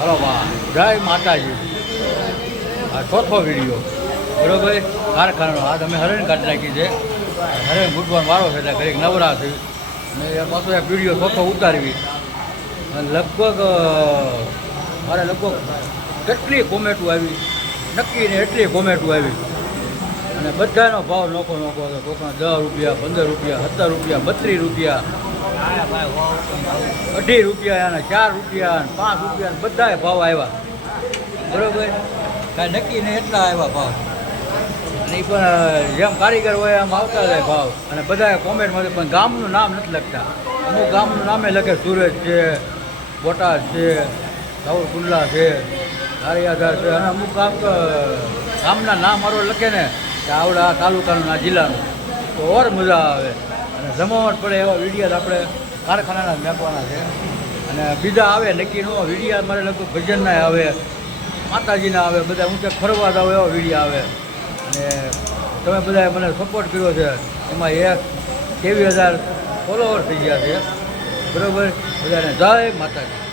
Hello વાહ, જય માતાજી. આ ચોથો વિડીયો બરોબર કારખાનાનો. આ તમે હરણ કાઢી નાખી છે, હરણ ગુટવાનો વારો છે એટલે ઘડીક નવરા થઈ અને પાછો એક વિડીયો ચોથો ઉતારવી. લગભગ મારે કેટલી કોમેન્ટો આવી, નક્કી ને એટલી કોમેન્ટો આવી અને બધાનો ભાવ નોખો હતો. કોઈકના 10 રૂપિયા, 15 રૂપિયા, 17 રૂપિયા, 32 રૂપિયા, 2.5 રૂપિયા, અને 4 રૂપિયા, 5 રૂપિયા, બધાએ ભાવ આવ્યા બરોબર. કાંઈ નક્કી ને એટલા આવ્યા ભાવ અને એ પણ જેમ કારીગર હોય એમ આવતા જાય ભાવ. અને બધાએ કોમેન્ટમાંથી પણ ગામનું નામ નથી લખતા. અમુક ગામનું નામે લખે, સુરત છે, બોટાદ છે, રાવલકુંડલા છે, ગારિયાધાર છે, અને અમુક ગામના નામ મારો લખે ને કે આવડા આ તાલુકાનું આ જિલ્લાનું, તો ઓર મજા આવે. અને જમાવટ પડે એવા વિડીયો આપણે કારખાનાના જ નાખવાના છે. અને બીજા આવે નક્કી નો વિડીયો મારે લગભગ ભજનના આવે, માતાજીના આવે, બધા ઊંચે ફરવા જાવ એવા વિડીયો આવે. અને તમે બધાએ મને સપોર્ટ કર્યો છે, એમાં 23,000 ફોલોવર થઈ ગયા છે બરાબર. બધાને જય માતાજી.